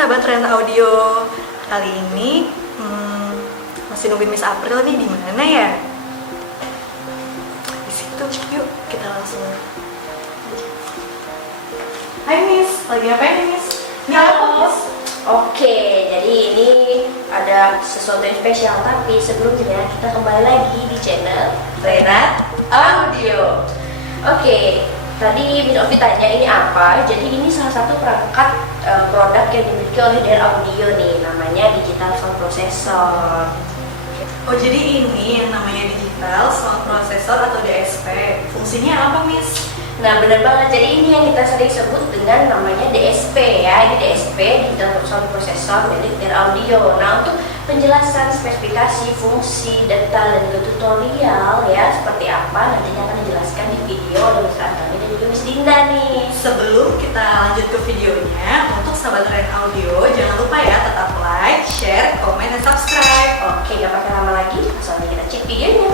sahabat Rena Audio. Kali ini masih nungguin Miss April nih, di mana ya? Di situ. Yuk, kita langsung. Hai Miss, lagi ngapain nih Miss? Halo. Oke, jadi ini ada sesuatu yang spesial, tapi sebelumnya kita kembali lagi di channel Rena Audio. Oke, tadi Miss Ovi tanya ini apa? Jadi ini salah satu perangkat produk yang dimiliki oleh Dell Audio nih, namanya Digital Sound Processor. Oh, jadi ini yang namanya Digital Sound Processor atau DSP. Fungsinya apa Miss? Nah, benar banget. Jadi ini yang kita sering sebut dengan namanya DSP ya. Ini DSP, Digital Sound Processor milik Dell Audio. Nah, untuk penjelasan spesifikasi, fungsi, detail dan juga tutorial ya seperti apa nantinya akan dijelaskan di video oleh Miss Antoni dan juga Miss Dinda nih. Sebelum kita lanjut ke videonya, untuk sahabat Rena Audio jangan lupa ya tetap like, share, komen, dan subscribe. Oke, gak pakai lama lagi, langsung aja kita cek videonya.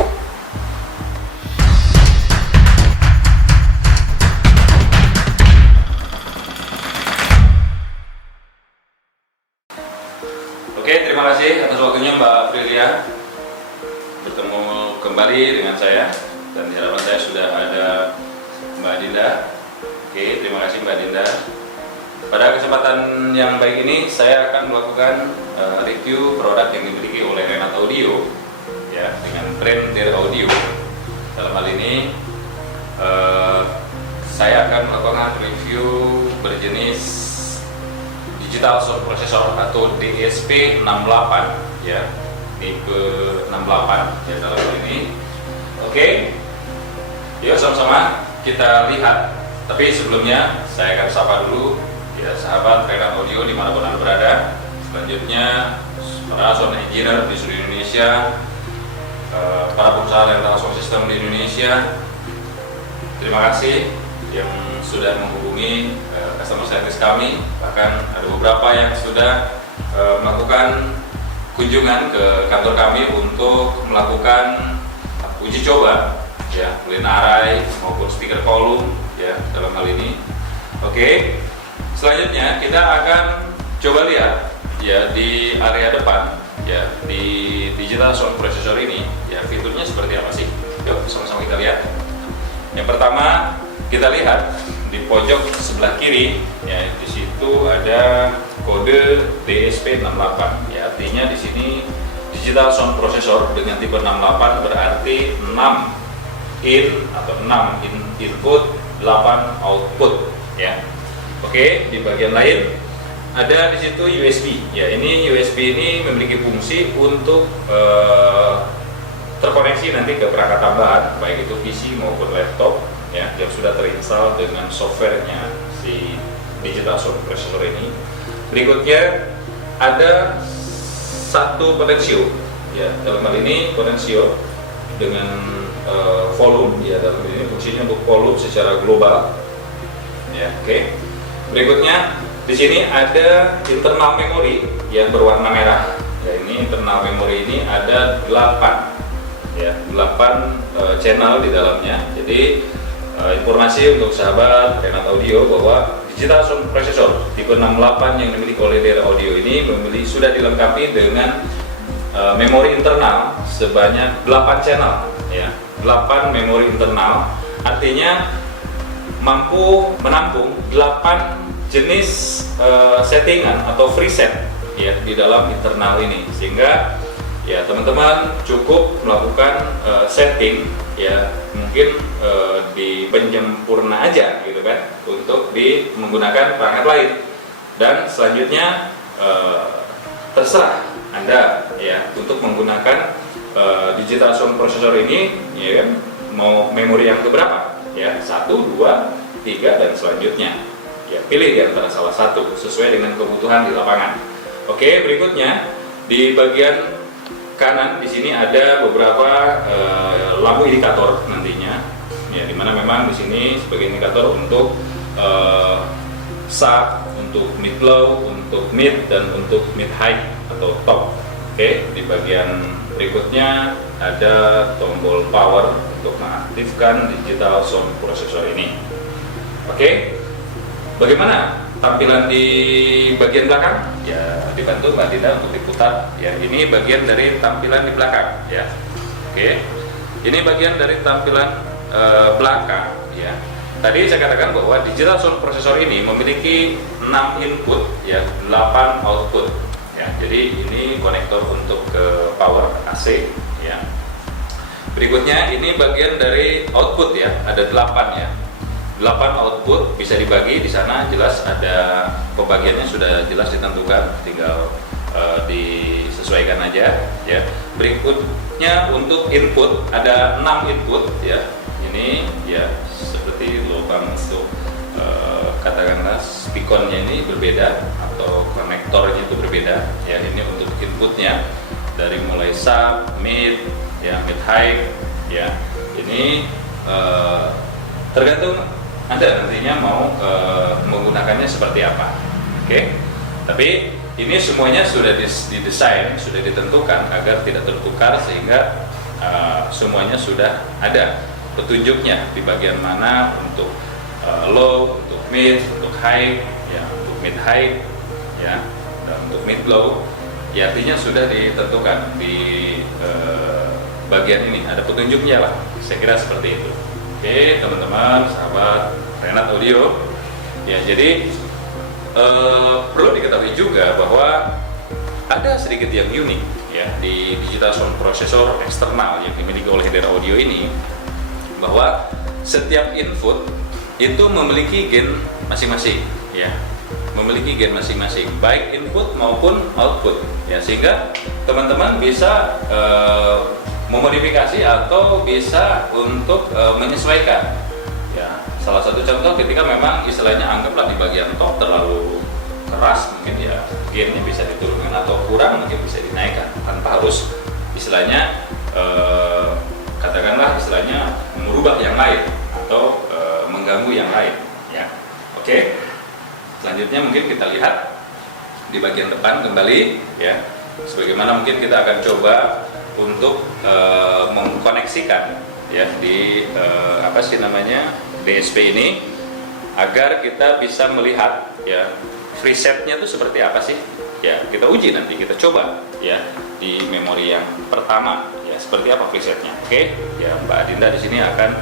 Oke, terima kasih atas waktunya Mbak Aprilia. Bertemu kembali dengan saya, dan di hadapan saya sudah ada Mbak Dinda. Oke, terima kasih Mbak Dinda. Pada kesempatan yang baik ini saya akan melakukan review produk yang dimiliki oleh Rena Audio ya, dengan brand Dell Audio. Dalam hal ini saya akan melakukan review berjenis Digital Sound Processor atau DSP 68 ya, tipe 68 ya dalam hal ini. Oke, yuk sama-sama kita lihat. Tapi sebelumnya saya akan sapa dulu ya sahabat Rena Audio dimanapun Anda berada. Selanjutnya para sound engineer di seluruh Indonesia, para pengusaha rental sound system di Indonesia, terima kasih yang sudah menghubungi customer service kami. Bahkan ada beberapa yang sudah melakukan kunjungan ke kantor kami untuk melakukan uji coba ya, mulai arai maupun speaker volume ya dalam hal ini. Oke, selanjutnya kita akan coba lihat ya di area depan ya, di Digital Sound Processor ini ya, fiturnya seperti apa sih. Yuk sama-sama kita lihat. Yang pertama kita lihat di pojok sebelah kiri ya, di situ ada kode DSP 68 ya, artinya di sini Digital Sound Processor dengan tipe 68 berarti 6 in atau 6 input, 8 output ya. Oke, di bagian lain ada di situ USB ya. Ini USB ini memiliki fungsi untuk terkoneksi nanti ke perangkat tambahan, baik itu PC maupun laptop ya, yang sudah terinstall dengan softwarenya si Digital Sound Processor ini. Berikutnya ada satu potensio ya, dalam hal ini potensio dengan volume ya, dalam hal ini fungsinya untuk volume secara global ya. Oke. Berikutnya di sini ada internal memory yang berwarna merah ya. Ini internal memory ini ada 8 ya, 8 channel di dalamnya. Jadi informasi untuk sahabat Rena Audio bahwa Digital Sound Processor tipe 68 yang dimiliki oleh Dell Audio ini sudah dilengkapi dengan memori internal sebanyak 8 channel ya, 8 memori internal, artinya mampu menampung 8 jenis settingan atau preset ya di dalam internal ini, sehingga ya teman-teman cukup melakukan setting ya, mungkin di penyempurna aja gitu kan, untuk menggunakan perangkat lain, dan selanjutnya terserah Anda ya untuk menggunakan Digital Sound Processor ini ya kan, mau memori yang keberapa ya, 1, 2, 3 dan selanjutnya ya, pilih di antara salah satu sesuai dengan kebutuhan di lapangan. Oke, berikutnya di bagian kanan di sini ada beberapa lampu indikator nantinya ya, dimana memang di sini sebagai indikator untuk sub, untuk mid low, untuk mid dan untuk mid high atau top. Oke, di bagian berikutnya ada tombol power untuk mengaktifkan Digital Sound Processor ini. Oke, bagaimana tampilan di bagian belakang, ya dibantu Mbak Dinda untuk diputar. Ya, ini bagian dari tampilan di belakang, ya. Oke, ini bagian dari tampilan belakang, ya. Tadi saya katakan bahwa digital sound processor ini memiliki 6 input, ya, 8 output. Ya, jadi ini konektor untuk ke power AC, ya. Berikutnya ini bagian dari output, ya, ada 8, ya. 8 output bisa dibagi di sana, jelas ada pembagiannya sudah jelas ditentukan, tinggal disesuaikan aja, ya. Berikutnya untuk input ada 6 input, ya. Ini ya seperti lubang untuk katakanlah spikonnya ini berbeda atau konektornya itu berbeda, ya. Ini untuk inputnya dari mulai sub, mid, ya, mid high, ya. Ini tergantung Anda nantinya mau menggunakannya seperti apa, oke? Tapi ini semuanya sudah didesain, sudah ditentukan agar tidak tertukar, sehingga semuanya sudah ada petunjuknya di bagian mana untuk low, untuk mid, untuk high, ya, untuk mid high, ya, dan untuk mid low. Ya, artinya sudah ditentukan di bagian ini, ada petunjuknya lah. Saya kira seperti itu. Oke, teman-teman, sahabat Renat Audio, ya, jadi perlu diketahui juga bahwa ada sedikit yang unik, ya, di digital sound processor eksternal yang dimiliki oleh Hendera Audio ini, bahwa setiap input itu memiliki gain masing-masing, ya, memiliki gain masing-masing, baik input maupun output, ya, sehingga teman-teman bisa memodifikasi atau bisa untuk menyesuaikan, ya. Salah satu contoh ketika memang istilahnya anggaplah di bagian top terlalu keras, mungkin ya gainnya bisa diturunkan, atau kurang mungkin bisa dinaikkan tanpa harus istilahnya katakanlah istilahnya merubah yang lain atau mengganggu yang lain, ya. Oke, selanjutnya mungkin kita lihat di bagian depan kembali, ya. Sebagaimana mungkin kita akan coba untuk mengkoneksikan, ya, di apa sih namanya DSP ini, agar kita bisa melihat, ya, presetnya itu seperti apa sih, ya. Kita uji nanti, kita coba, ya, di memori yang pertama, ya, seperti apa presetnya. Oke, ya, Mbak Adinda di sini akan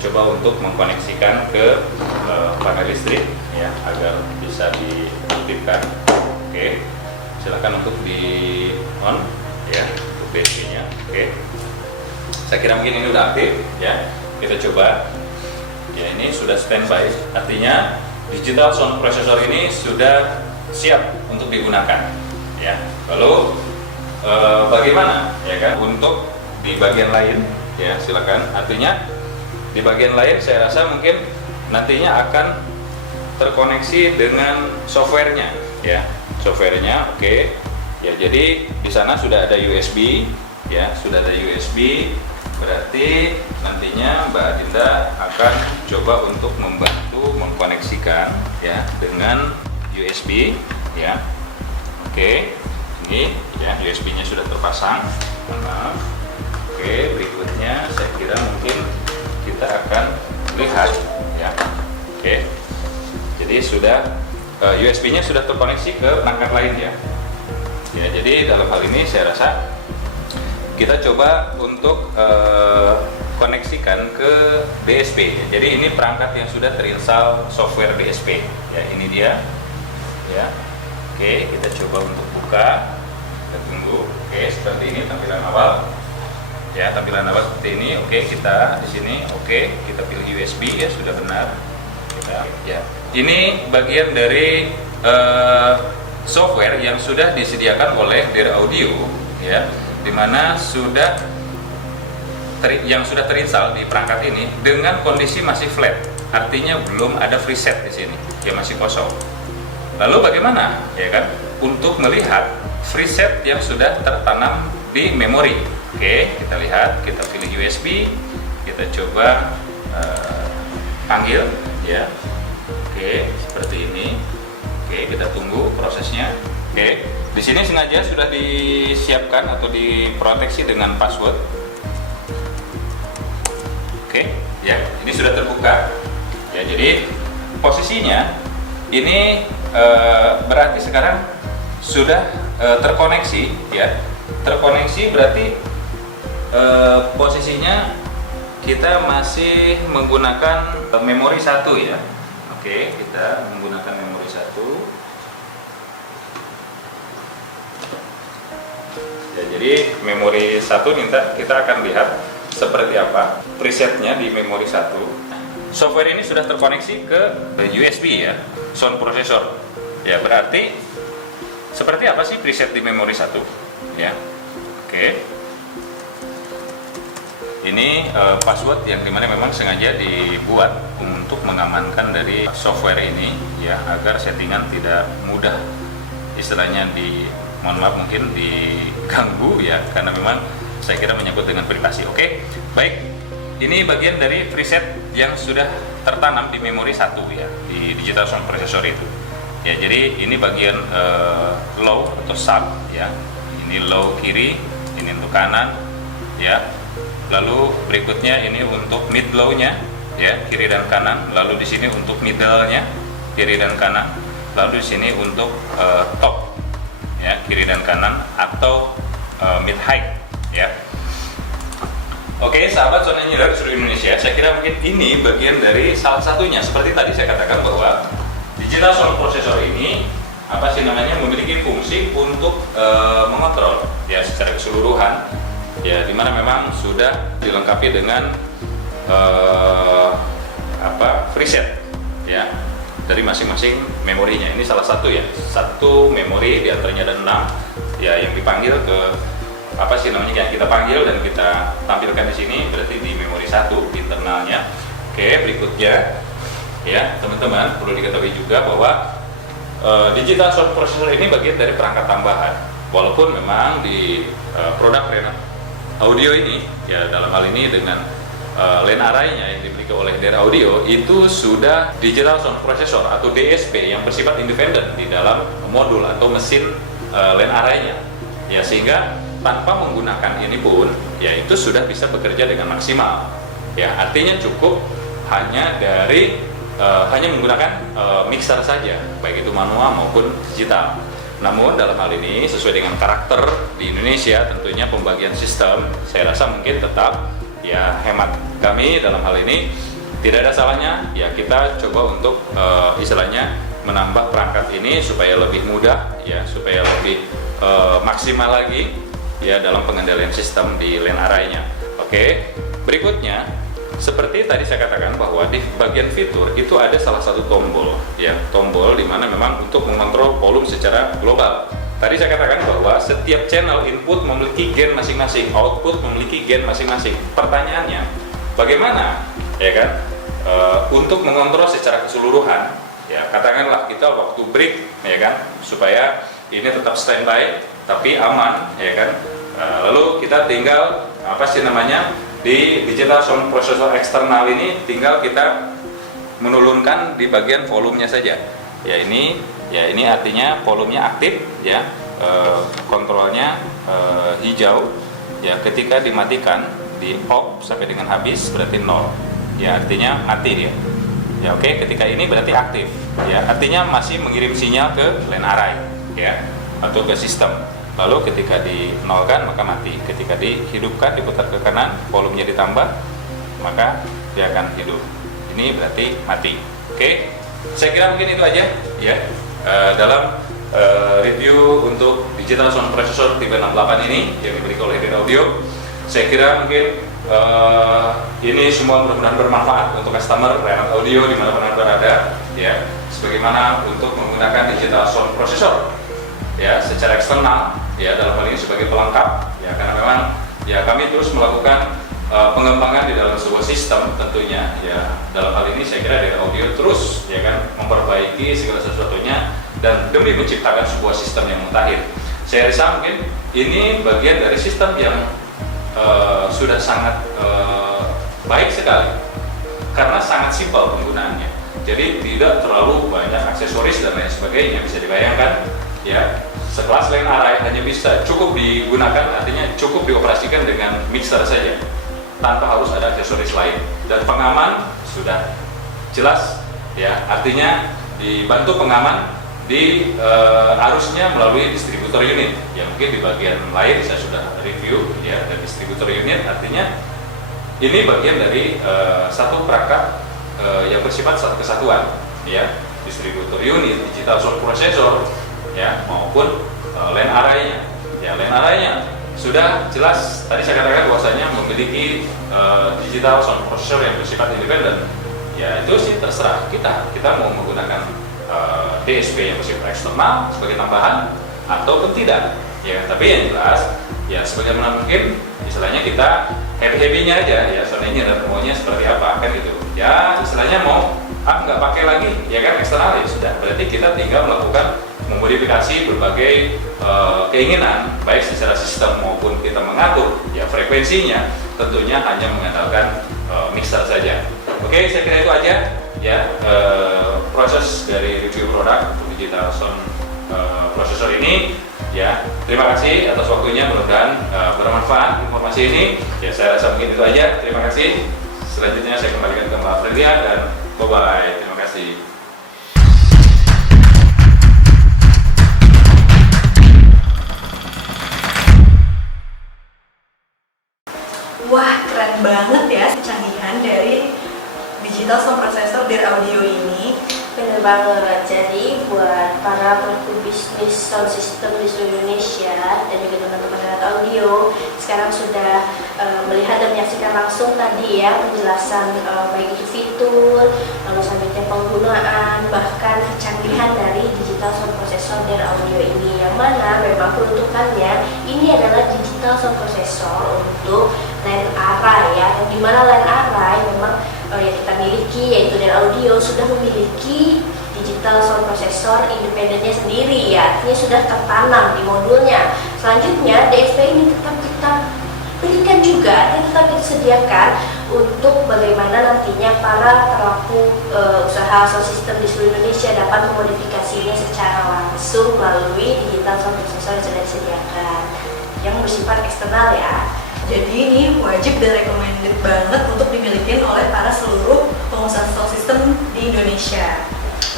coba untuk mengkoneksikan ke panel listrik, ya, agar bisa diaktifkan. Oke, silakan untuk di on, ya, untuk DSP-nya. Oke, saya kira mungkin ini udah aktif, ya. Kita coba, ya, ini sudah standby, artinya digital sound processor ini sudah siap untuk digunakan, ya. Lalu bagaimana, ya kan, untuk di bagian lain, ya, silakan. Artinya di bagian lain saya rasa mungkin nantinya akan terkoneksi dengan softwarenya, ya, softwarenya. Oke, ya, jadi di sana sudah ada USB, ya, sudah ada USB, berarti nantinya Mbak Adinda akan coba untuk membantu mengkoneksikan, ya, dengan USB, ya. Oke, ini, ya, USB-nya sudah terpasang. Oke, berikutnya saya kira mungkin kita akan lihat, ya. Oke, jadi sudah USB-nya sudah terkoneksi ke perangkat lain, ya. Ya, jadi dalam hal ini saya rasa kita coba untuk koneksikan ke DSP. Jadi ini perangkat yang sudah terinstall software DSP. Ya, ini dia. Ya. Oke, kita coba untuk buka. Kita tunggu. Oke, seperti ini tampilan awal. Ya, tampilan awal seperti ini. Oke, kita di sini. Oke, kita pilih USB, ya, sudah benar. Kita, ya. Ini bagian dari software yang sudah disediakan oleh Hendera Audio, ya, dimana yang sudah terinstall di perangkat ini dengan kondisi masih flat, artinya belum ada preset di sini, ya, masih kosong. Lalu bagaimana, ya kan, untuk melihat preset yang sudah tertanam di memori? Oke, kita lihat, kita pilih USB, kita coba panggil, ya. Oke, seperti ini. Oke, kita tunggu prosesnya. Oke, di sini sengaja sudah disiapkan atau diproteksi dengan password. Oke, ya, ini sudah terbuka. Ya, jadi posisinya ini berarti sekarang sudah terkoneksi ya. Terkoneksi berarti posisinya kita masih menggunakan memori 1 ya. Oke, kita menggunakan memori 1. Ya, jadi memori 1 kita akan lihat seperti apa presetnya di memori 1. Software ini sudah terkoneksi ke USB ya, sound processor. Ya, berarti seperti apa sih preset di memori 1 ya. Oke. Ini password yang dimana memang sengaja dibuat untuk mengamankan dari software ini ya, agar settingan tidak mudah istilahnya mohon maaf mungkin diganggu ya, karena memang saya kira menyangkut dengan privasi. Oke, baik. Ini bagian dari preset yang sudah tertanam di memori 1 ya, di digital sound processor itu. Ya, jadi ini bagian low atau sub ya. Ini low kiri, ini untuk kanan ya. Lalu berikutnya ini untuk mid low-nya ya, kiri dan kanan. Lalu di sini untuk middle-nya, kiri dan kanan. Lalu di sini untuk top ya, kiri dan kanan, atau mid high ya. Oke, sahabat Sound Engineer seluruh Indonesia, saya kira mungkin ini bagian dari salah satunya. Seperti tadi saya katakan bahwa digital sound processor ini memiliki fungsi untuk mengontrol ya secara keseluruhan ya, dimana memang sudah dilengkapi dengan preset ya dari masing-masing memorinya. Ini salah satu ya, satu memori di antaranya ada 6 ya, yang dipanggil ke yang kita panggil dan kita tampilkan di sini berarti di memori 1 internalnya. Oke, berikutnya ya teman-teman, perlu diketahui juga bahwa digital sound processor ini bagian dari perangkat tambahan, walaupun memang di produk Renat Audio ini ya, dalam hal ini dengan line array-nya yang dimiliki oleh Dare Audio itu sudah digital sound processor atau DSP yang bersifat independen di dalam modul atau mesin line array-nya ya, sehingga tanpa menggunakan ini pun ya itu sudah bisa bekerja dengan maksimal ya. Artinya cukup hanya dari hanya menggunakan mixer saja, baik itu manual maupun digital. Namun dalam hal ini sesuai dengan karakter di Indonesia, tentunya pembagian sistem saya rasa mungkin tetap ya, hemat kami dalam hal ini tidak ada salahnya ya kita coba untuk istilahnya menambah perangkat ini supaya lebih mudah ya, supaya lebih maksimal lagi ya dalam pengendalian sistem di line array-nya. Oke, berikutnya seperti tadi saya katakan bahwa di bagian fitur itu ada salah satu tombol ya, tombol dimana memang untuk mengontrol volume secara global. Tadi saya katakan bahwa setiap channel input memiliki gain masing-masing, output memiliki gain masing-masing. Pertanyaannya, bagaimana ya kan untuk mengontrol secara keseluruhan ya, katakanlah kita waktu break ya kan, supaya ini tetap standby tapi aman ya kan. Lalu kita tinggal di digital sound processor eksternal ini tinggal kita menurunkan di bagian volumenya saja. Ya ini artinya volumenya aktif ya, kontrolnya hijau ya. Ketika dimatikan di off sampai dengan habis berarti 0 ya, artinya mati dia ya. Oke, ketika ini berarti aktif ya, artinya masih mengirim sinyal ke line array ya, atau ke sistem. Lalu ketika dinolkan maka mati, ketika dihidupkan diputar ke kanan volumenya ditambah maka dia akan hidup. Ini berarti mati. Oke, saya kira mungkin itu aja ya dalam review untuk digital sound processor tipe 68 ini yang diberikan oleh Dare Audio. Saya kira mungkin ini semua mudah-mudahan bermanfaat untuk customer Renat Audio dimanapun Anda berada ya, sebagaimana untuk menggunakan digital sound processor ya secara eksternal ya, dalam hal ini sebagai pelengkap ya, karena memang ya kami terus melakukan pengembangan di dalam sebuah sistem tentunya ya. Dalam hal ini saya kira Dare Audio terus ya kan memperbaiki segala sesuatunya dan demi menciptakan sebuah sistem yang mutakhir. Saya rasa mungkin ini bagian dari sistem yang sudah sangat baik sekali karena sangat simpel penggunaannya. Jadi tidak terlalu banyak aksesoris dan lain sebagainya. Bisa dibayangkan ya, sekelas line array hanya bisa cukup digunakan, artinya cukup dioperasikan dengan mixer saja tanpa harus ada aksesoris lain. Dan pengaman sudah jelas ya, artinya dibantu pengaman arusnya melalui distributor unit. Ya mungkin di bagian lain saya sudah review ya, dan distributor unit artinya ini bagian dari satu perangkat yang bersifat satu kesatuan ya, distributor unit, digital sound processor ya, maupun LAN array-nya. Ya, LAN array-nya sudah jelas tadi saya katakan bahwasanya memiliki digital sound processor yang bersifat independen. Ya itu sih terserah kita mau menggunakan DSP yang bersifat eksternal sebagai tambahan ataupun tidak ya, tapi yang jelas ya sebagaimana mungkin istilahnya kita happy-happynya aja ya, soalnya dan maunya seperti apa kan gitu ya, istilahnya mau nggak pakai lagi ya kan eksternal, ya sudah berarti kita tinggal melakukan memodifikasi berbagai keinginan baik secara sistem maupun kita mengatur ya frekuensinya, tentunya hanya mengandalkan mixer saja. Oke, saya kira itu aja ya proses dari review produk untuk digital sound processor ini ya. Terima kasih atas waktunya, mudah-mudahan bermanfaat informasi ini ya. Saya rasa mungkin itu aja, terima kasih. Selanjutnya saya kembalikan ke Mbak Frelia dan bye bye, terima kasih. Wah, keren banget ya kecanggihan dari digital sound processor dari audio ini. Bener banget. Jadi buat para pelaku bisnis sound system di seluruh Indonesia dan juga teman-teman Renat Audio sekarang sudah melihat dan menyaksikan langsung tadi ya penjelasan baik itu fitur, lalu selanjutnya penggunaan, bahkan kecanggihan dari digital sound processor dari audio ini, yang mana memang peruntukannya ini adalah digital sound processor untuk LAN array ya, yang dimana LAN array memang yang kita miliki yaitu dari audio sudah memiliki digital sound processor independennya sendiri ya, artinya sudah tertanam di modulnya. Selanjutnya DSP ini tetap kita berikan juga, tetap kita sediakan untuk bagaimana nantinya para pelaku usaha sound system di seluruh Indonesia dapat memodifikasinya secara langsung melalui digital sound processor yang sudah disediakan yang bersifat eksternal ya. Jadi ini wajib dan recommended banget untuk dimiliki oleh para seluruh pengusaha sound system di Indonesia.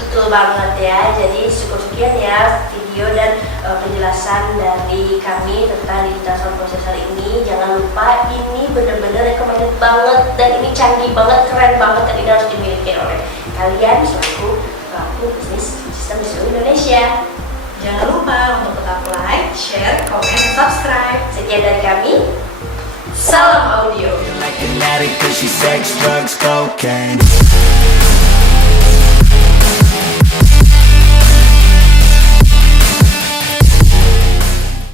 Betul banget ya. Jadi cukup sekian ya video dan penjelasan dari kami tentang digital sound processor ini. Jangan lupa ini benar-benar recommended banget dan ini canggih banget, keren banget, dan ini harus dimiliki oleh kalian selaku pelaku bisnis sistem di seluruh Indonesia. Jangan lupa untuk tetap like, share, komen, dan subscribe. Sekian dari kami. Salam audio. Like an addict 'cause she sex, drugs, cocaine.